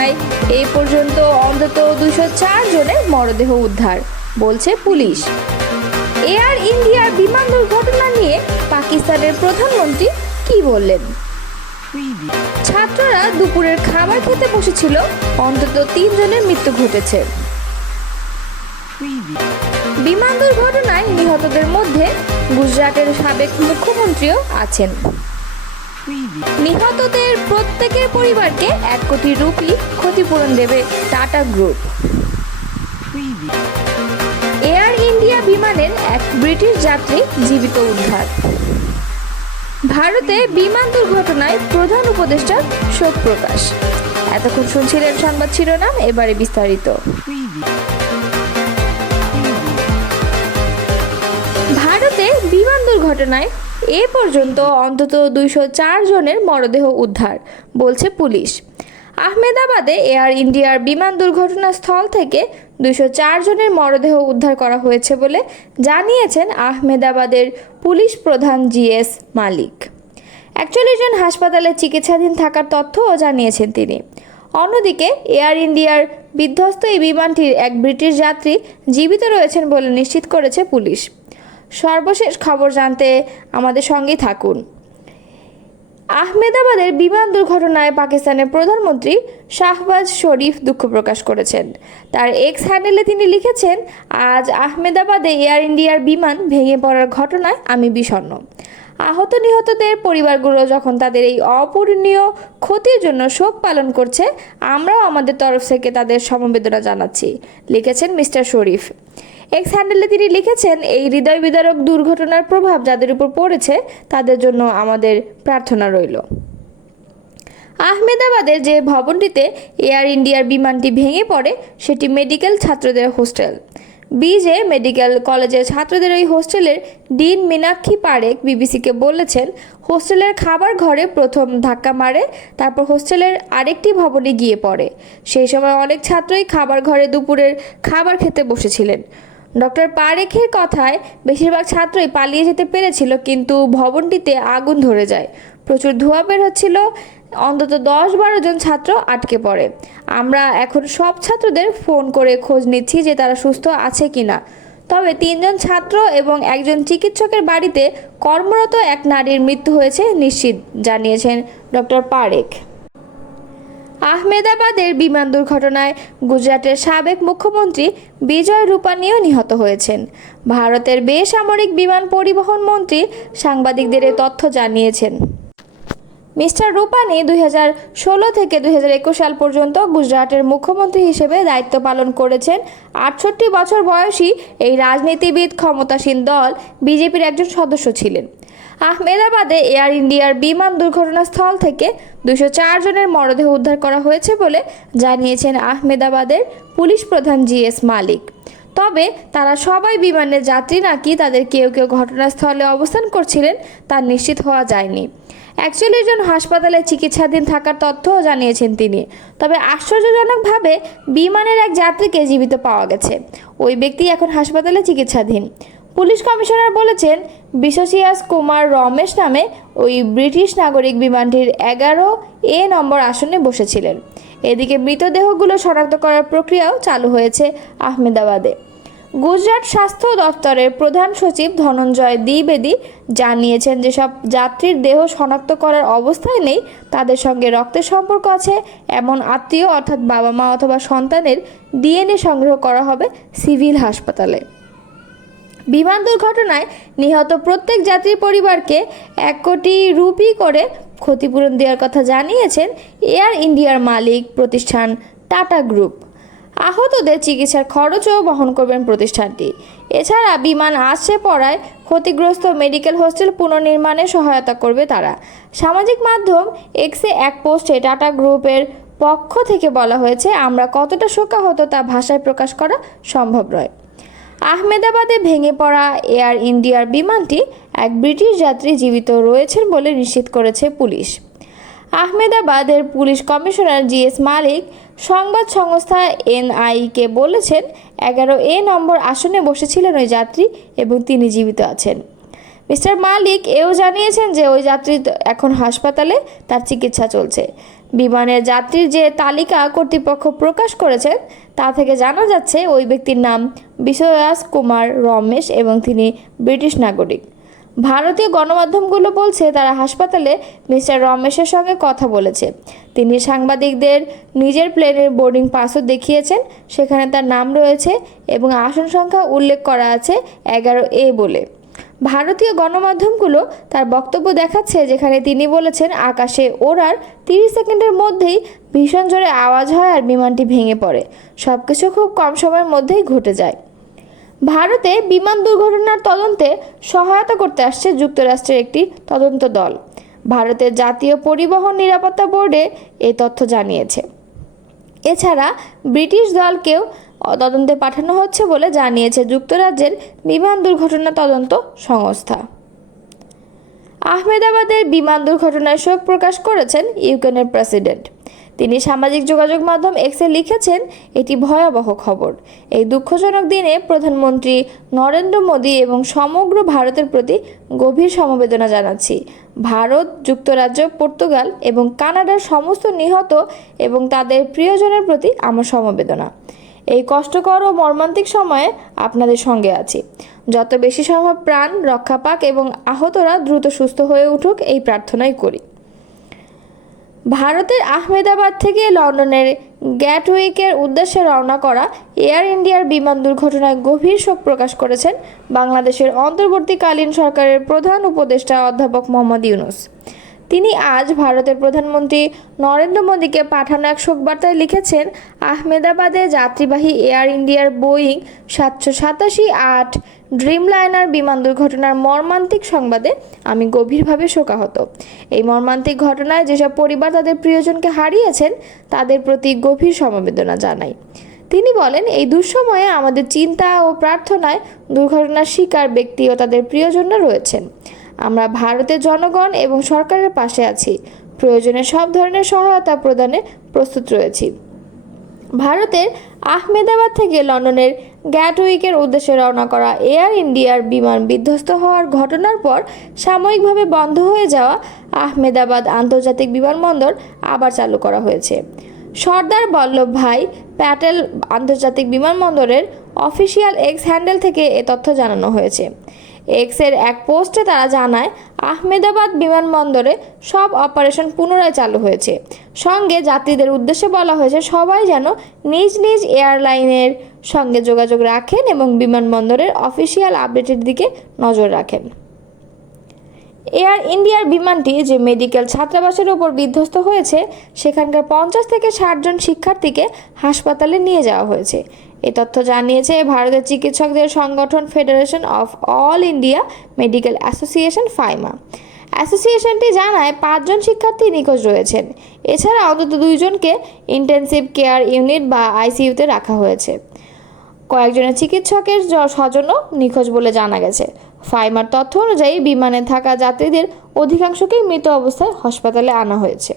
ঘটনায় এই পর্যন্ত অন্তত 204 জনের মরদেহ উদ্ধার, বলছে পুলিশ। এয়ার ইন্ডিয়ার বিমান দুর্ঘটনা নিয়ে পাকিস্তানের প্রধানমন্ত্রী কি বললেন? ছাত্ররা দুপুরের খাবার খেতে বসেছিল, অন্তত 3 জনের মৃত্যু ঘটেছে। বিমান দুর্ঘটনায় নিহতদের মধ্যে গুজরাটের সাবেক মুখ্যমন্ত্রীও আছেন। নিহতদের প্রত্যেকের পরিবারকে 1 কোটি রুপি ক্ষতিপূরণ দেবে টাটা গ্রুপ। এয়ার ইন্ডিয়া বিমানের এক ব্রিটিশ যাত্রী জীবিত উদ্ধার। ভারতে বিমান দুর্ঘটনায় প্রধান উপদেষ্টার শোক প্রকাশ। এতক্ষণ শুনছিলেন সংবাদ শিরোনাম, এবারে বিস্তারিত। ভারতে বিমান দুর্ঘটনায় এ পর্যন্ত অন্তত 204 জনের মরদেহ উদ্ধার, বলছে পুলিশ। আহমেদাবাদে এয়ার ইন্ডিয়ার বিমান দুর্ঘটনাস্থল থেকে 204 জনের মরদেহ উদ্ধার করা হয়েছে বলে জানিয়েছেন আহমেদাবাদের পুলিশ প্রধান জিএস মালিক। 41 জন হাসপাতালে চিকিৎসাধীন থাকার তথ্যও জানিয়েছেন তিনি। অন্যদিকে এয়ার ইন্ডিয়ার বিধ্বস্ত এই বিমানটির এক ব্রিটিশ যাত্রী জীবিত রয়েছেন বলে নিশ্চিত করেছে পুলিশ। সর্বশেষ খবর জানতে আমাদের সঙ্গেই থাকুন। আহমেদাবাদের বিমান দুর্ঘটনায় পাকিস্তানের প্রধানমন্ত্রী শাহবাজ শরীফ দুঃখ প্রকাশ করেছেন। তার এক্স হ্যান্ডেলে তিনি লিখেছেন, আজ আহমেদাবাদে এয়ার ইন্ডিয়ার বিমান ভেঙে পড়ার ঘটনায় আমি বিষণ্ণ। আহত নিহতদের পরিবারগুলো যখন তাদের এই অপূরণীয় ক্ষতির জন্য শোক পালন করছে, আমরাও আমাদের তরফ থেকে তাদের সমবেদনা জানাচ্ছি, লিখেছেন মিস্টার শরীফ। এক্স হ্যান্ডেলে তিনি লিখেছেন, এই হৃদয় বিদারক দুর্ঘটনার প্রভাব যাদের উপর পড়েছে তাদের জন্য আমাদের প্রার্থনা রইল। আহমেদাবাদের যে ভবনটিতে এয়ার ইন্ডিয়ার বিমানটি ভেঙে পড়ে সেটি মেডিকেল ছাত্রদের হোস্টেল। বিজে মেডিকেল কলেজের ছাত্রদের ওই হোস্টেলের ডিন মীনাক্ষী পারেখ বিবিসিকে বলেছেন, হোস্টেলের খাবার ঘরে প্রথম ধাক্কা মারে, তারপর হোস্টেলের আরেকটি ভবনে গিয়ে পড়ে। সেই সময় অনেক ছাত্রই খাবার ঘরে দুপুরের খাবার খেতে বসেছিলেন। ডক্টর পারেখের কথায় বেশিরভাগ ছাত্রই পালিয়ে যেতে পেরেছিল, কিন্তু ভবনটিতে আগুন ধরে যায়। প্রচুর ধোঁয়া বের হচ্ছিল। অন্তত 10-12 জন ছাত্র আটকে পড়ে। আমরা এখন সব ছাত্রদের ফোন করে খোঁজ নিচ্ছি যে তারা সুস্থ আছে কিনা। তবে 3 জন ছাত্র এবং একজন চিকিৎসকের বাড়িতে কর্মরত এক নারীর মৃত্যু হয়েছে নিশ্চিত, জানিয়েছেন ডক্টর পারেখ। আহমেদাবাদের বিমান দুর্ঘটনায় গুজরাটের সাবেক মুখ্যমন্ত্রী বিজয় রূপানীও নিহত হয়েছেন। ভারতের বেসামরিক বিমান পরিবহন মন্ত্রী সাংবাদিকদের এ তথ্য জানিয়েছেন। মিস্টার রূপানী 2016 থেকে 2021 সাল পর্যন্ত গুজরাটের মুখ্যমন্ত্রী হিসেবে দায়িত্ব পালন করেছেন। 68 বছর বয়সী এই রাজনীতিবিদ ক্ষমতাসীন দল বিজেপির একজন সদস্য ছিলেন। আহমেদাবাদে এয়ার ইন্ডিয়ার বিমান দুর্ঘটনাস্থল থেকে 204 জনের মরদেহ উদ্ধার করা হয়েছে বলে জানিয়েছেন আহমেদাবাদের পুলিশ প্রধান জিএস মালিক। তবে তারা সবাই বিমানের যাত্রী নাকি তাদের কেউ কেউ ঘটনাস্থলে অবস্থান করছিলেন তা নিশ্চিত হওয়া যায়নি। 41 জন হাসপাতালে চিকিৎসাধীন থাকার তথ্যও জানিয়েছেন তিনি। তবে আশ্চর্যজনকভাবে বিমানের এক যাত্রীকে জীবিত পাওয়া গেছে। ওই ব্যক্তি এখন হাসপাতালে চিকিৎসাধীন। পুলিশ কমিশনার বলেছেন, বিশ্বসিয়াস কুমার রমেশ নামে ওই ব্রিটিশ নাগরিক বিমানটির 11A নম্বর আসনে বসেছিলেন। এদিকে মৃতদেহগুলো শনাক্ত করার প্রক্রিয়াও চালু হয়েছে আহমেদাবাদে। গুজরাট স্বাস্থ্য দপ্তরের প্রধান সচিব ধনঞ্জয় দ্বিবেদী জানিয়েছেন, যেসব যাত্রীর দেহ শনাক্ত করার অবস্থায় নেই তাদের সঙ্গে রক্তের সম্পর্ক আছে এমন আত্মীয় অর্থাৎ বাবা মা অথবা সন্তানের ডিএনএ সংগ্রহ করা হবে সিভিল হাসপাতালে। বিমান দুর্ঘটনায় নিহত প্রত্যেক যাত্রীর পরিবারকে 1 কোটি রুপি করে ক্ষতিপূরণ দেওয়ার কথা জানিয়েছেন এয়ার ইন্ডিয়ার মালিক প্রতিষ্ঠান টাটা গ্রুপ। আহতদের চিকিৎসার খরচও বহন করবেন প্রতিষ্ঠানটি। এছাড়া বিমান আছড়ে পড়ায় ক্ষতিগ্রস্ত মেডিকেল হোস্টেল পুনর্নির্মাণে সহায়তা করবে তারা। সামাজিক মাধ্যম এক্সে এক পোস্টে টাটা গ্রুপের পক্ষ থেকে বলা হয়েছে, আমরা কতটা শোকাহত তা ভাষায় প্রকাশ করা সম্ভব নয়। আহমেদাবাদে ভেঙে পড়া এয়ার ইন্ডিয়ার বিমানটি এক ব্রিটিশ যাত্রী জীবিত রয়েছেন বলে নিশ্চিত করেছে পুলিশ। আহমেদাবাদের পুলিশ কমিশনার জিএস মালিক সংবাদ সংস্থা এনআইকে বলেছেন, 11A নম্বর আসনে বসেছিলেন ওই যাত্রী এবং তিনি জীবিত আছেন। মিস্টার মালিক এও জানিয়েছেন যে ওই যাত্রী এখন হাসপাতালে, তার চিকিৎসা চলছে। বিমানের যাত্রীর যে তালিকা কর্তৃপক্ষ প্রকাশ করেছে তা থেকে জানা যাচ্ছে ওই ব্যক্তির নাম বিশ্বয়াস কুমার রমেশ এবং তিনি ব্রিটিশ নাগরিক। ভারতীয় গণমাধ্যমগুলো বলছে তারা হাসপাতালে মিস্টার রমেশের সঙ্গে কথা বলেছে। তিনি সাংবাদিকদের নিজের প্লেনের বোর্ডিং পাসও দেখিয়েছেন, সেখানে তার নাম রয়েছে এবং আসন সংখ্যা উল্লেখ করা আছে 11A বলে। ভারতীয় গণমাধ্যমগুলো তার বক্তব্য দেখাচ্ছে যেখানে তিনি বলেছেন আকাশে ওড়ার 30 সেকেন্ডের মধ্যেই ভীষণ জোরে আওয়াজ হয় আর বিমানটি ভেঙে পড়ে। সব কিছু খুব কম সময়ের মধ্যেই ঘটে যায়। ভারতে বিমান দুর্ঘটনার তদন্তে সহায়তা করতে আসছে যুক্তরাষ্ট্রের একটি তদন্ত দল। ভারতের জাতীয় পরিবহন নিরাপত্তা বোর্ডে এই তথ্য জানিয়েছে। এছাড়া ব্রিটিশ দলকেও তদন্তে পাঠানো হচ্ছে বলে জানিয়েছে যুক্তরাজ্যের বিমান দুর্ঘটনা তদন্ত সংস্থা। আহমেদাবাদের বিমান দুর্ঘটনায় শোক প্রকাশ করেছেন ইউক্রেনের প্রেসিডেন্ট। তিনি সামাজিক যোগাযোগ মাধ্যম এক্সে লিখেছেন, এটি ভয়াবহ খবর। এই দুঃখজনক দিনে প্রধানমন্ত্রী নরেন্দ্র মোদী এবং সমগ্র ভারতের প্রতি গভীর সমবেদনা জানাচ্ছি। ভারত, যুক্তরাজ্য, পর্তুগাল এবং কানাডার সমস্ত নিহত এবং তাদের প্রিয়জনের প্রতি আমার সমবেদনা। এই কষ্টকর ও মর্মান্তিক সময়ে আপনাদের সঙ্গে আছি। যত বেশি সম্ভব প্রাণ রক্ষা পাক এবং আহতরা দ্রুত সুস্থ হয়ে উঠুক, এই প্রার্থনাই করি। ভারতের আহমেদাবাদ থেকে লন্ডনের গ্যাটউইকের উদ্দেশ্যে রওনা করা এয়ার ইন্ডিয়ার বিমান দুর্ঘটনায় গভীর শোক প্রকাশ করেছেন বাংলাদেশের অন্তর্বর্তীকালীন সরকারের প্রধান উপদেষ্টা অধ্যাপক মোহাম্মদ ইউনূস। তিনি আজ ভারতের প্রধানমন্ত্রী নরেন্দ্র মোদীকে পাঠানো এক শোকবার্তায় লিখেছেন, আহমেদাবাদে যাত্রীবাহী এয়ার ইন্ডিয়ার বোয়িং 787-8 ড্রিমলাইনার বিমান দুর্ঘটনার মর্মান্তিক সংবাদে আমি গভীরভাবে শোকাহত। এই মর্মান্তিক ঘটনায় যেসব পরিবার তাদের প্রিয়জনকে হারিয়েছেন তাদের প্রতি গভীর সমবেদনা জানাই। তিনি বলেন, এই দুঃসময়ে আমাদের চিন্তা ও প্রার্থনায় দুর্ঘটনার শিকার ব্যক্তি ও তাদের প্রিয়জনরা রয়েছেন। আমরা ভারতের জনগণ এবং সরকারের পাশে আছি। প্রয়োজনে সব ধরনের সহায়তা প্রদানে প্রস্তুত রয়েছি। ভারতের আহমেদাবাদ থেকে লন্ডনের গ্যাটউইকের উদ্দেশ্যে রওনা করা এয়ার ইন্ডিয়ার বিমান বিধ্বস্ত হওয়ার ঘটনার পর সাময়িকভাবে বন্ধ হয়ে যাওয়া আহমেদাবাদ আন্তর্জাতিক বিমানবন্দর আবার চালু করা হয়েছে। সর্দার বল্লভভাই প্যাটেল আন্তর্জাতিক বিমানবন্দরের অফিসিয়াল এক্স হ্যান্ডেল থেকে এ তথ্য জানানো হয়েছে। এক্সের এক পোস্টে তারা জানায়, আহমেদাবাদ বিমানবন্দরে সব অপারেশন পুনরায় চালু হয়েছে। সঙ্গে যাত্রীদের উদ্দেশ্যে বলা হয়েছে সবাই যেন নিজ নিজ এয়ারলাইনের সঙ্গে যোগাযোগ রাখেন এবং বিমানবন্দরের অফিসিয়াল আপডেটের দিকে নজর রাখেন। এয়ার ইন্ডিয়ার বিমানটি যে মেডিকেল ছাত্রাবাসের ওপর বিধ্বস্ত হয়েছে সেখানকার 50 থেকে 60 জন শিক্ষার্থীকে হাসপাতালে নিয়ে যাওয়া হয়েছে। এ তথ্য জানিয়েছে ভারতের চিকিৎসকদের সংগঠন Federation of All India Medical Association FAIMA. অ্যাসোসিয়েশনটি জানায় 5 জন শিক্ষার্থী নিখোঁজ রয়েছেন। এছাড়া অন্তত 2 জনকে ইন্টেনসিভ কেয়ার ইউনিট বা আইসিইউতে রাখা হয়েছে। কয়েকজনের চিকিৎসকের স্বজনও নিখোঁজ বলে জানা গেছে। ফাইমার তথ্য অনুযায়ী বিমানে থাকা যাত্রীদের অধিকাংশকেই মৃত অবস্থায় হাসপাতালে আনা হয়েছে।